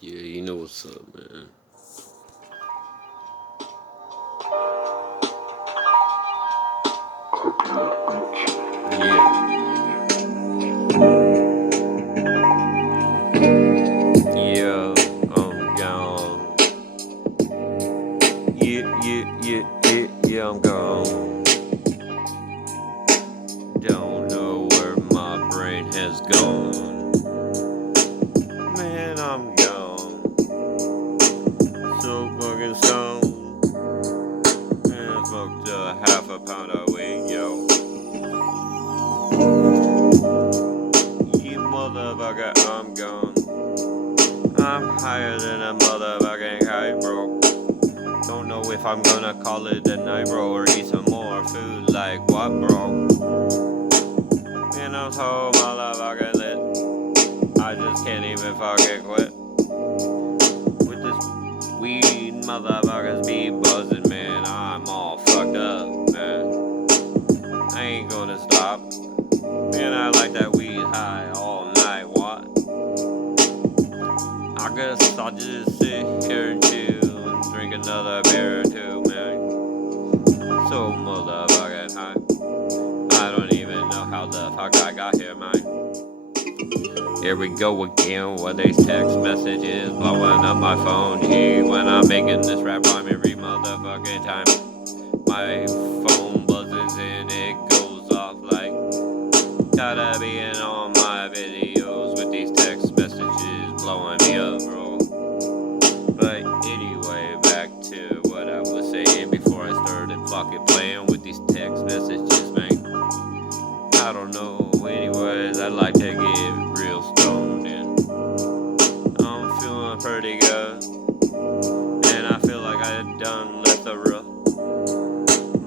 Yeah, you know what's up, man. Yeah, yeah, gone. Yeah, I'm gone. Don't know where my brain has gone. Man, I'm gone. So fucking stoned. Man, I smoked half a pound of weed, yo. You motherfucker, I'm gone. I'm higher than a motherfucking kite, bro. Don't know if I'm gonna call it a night, bro, or eat some more food. Like what, bro? Man, I'm so motherfucking lit. I just can't even fucking quit. With this weed, motherfuckers be buzzing, man. I'm all fucked up, man. I ain't gonna stop. Man, I like that weed high all night, what? I guess I'll just sit here and chill and drink another beer or two, man. So motherfucking high. I don't even know how the fuck I got here, man. Here we go again with these text messages blowing up my phone. Gee, when I'm making this rap rhyme every motherfucking time, my phone buzzes and it goes off like gotta be in all my videos with these text messages blowing me up, bro. But anyway, back to what I was saying before I started fucking playing with these text messages, man. I don't know. Anyways, I'd like to get real stoned and I'm feeling pretty good. And I feel like I done left the rough.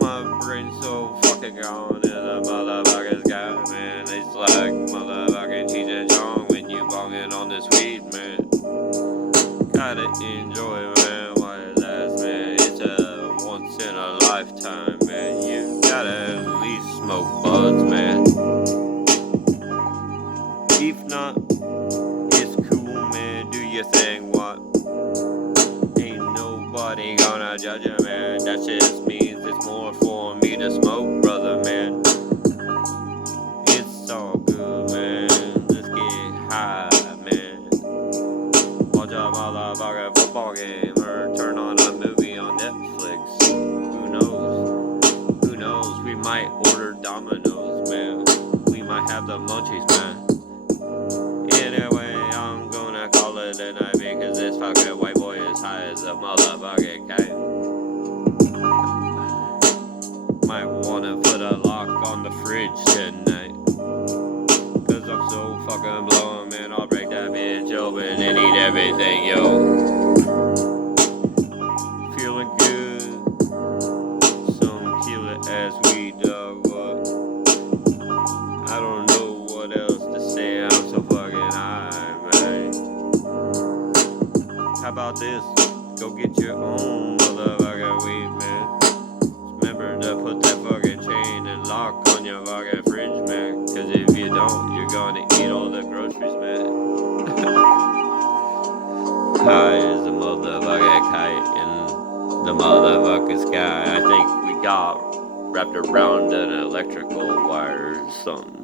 My brain's so fucking gone and the motherfucker's got, man. It's like motherfucking Cheech and Chong when you bonging on this weed, man. Gotta enjoy, man, while it lasts, man. It's a once in a lifetime, man. You gotta at least smoke buds, man. If not, it's cool, man. Do your thing, what? Ain't nobody gonna judge you, man. That just means it's more for me to smoke, brother, man. It's all good, man. Let's get high, man. Watch a motherfucking football game or turn on a movie on Netflix. Who knows? Who knows? We might order Domino's, man. We might have the munchies, man. Anyway, I'm gonna call it a night because this fucking white boy is high as a motherfucking kite. Might wanna put a lock on the fridge tonight. Cause I'm so fucking blowing, man. I'll break that bitch open and eat everything, yo. Feeling good. Some killer ass weed, dog. What? I don't know what else to say. I'm so fucking high, man. How about this? Go get your own motherfucking weed, man. Remember to put that fucking chain and lock on your fucking fridge, man. Cause if you don't, you're gonna eat all the groceries, man. High as a motherfucking kite in the motherfucking sky. I think we got wrapped around an electrical wire or something.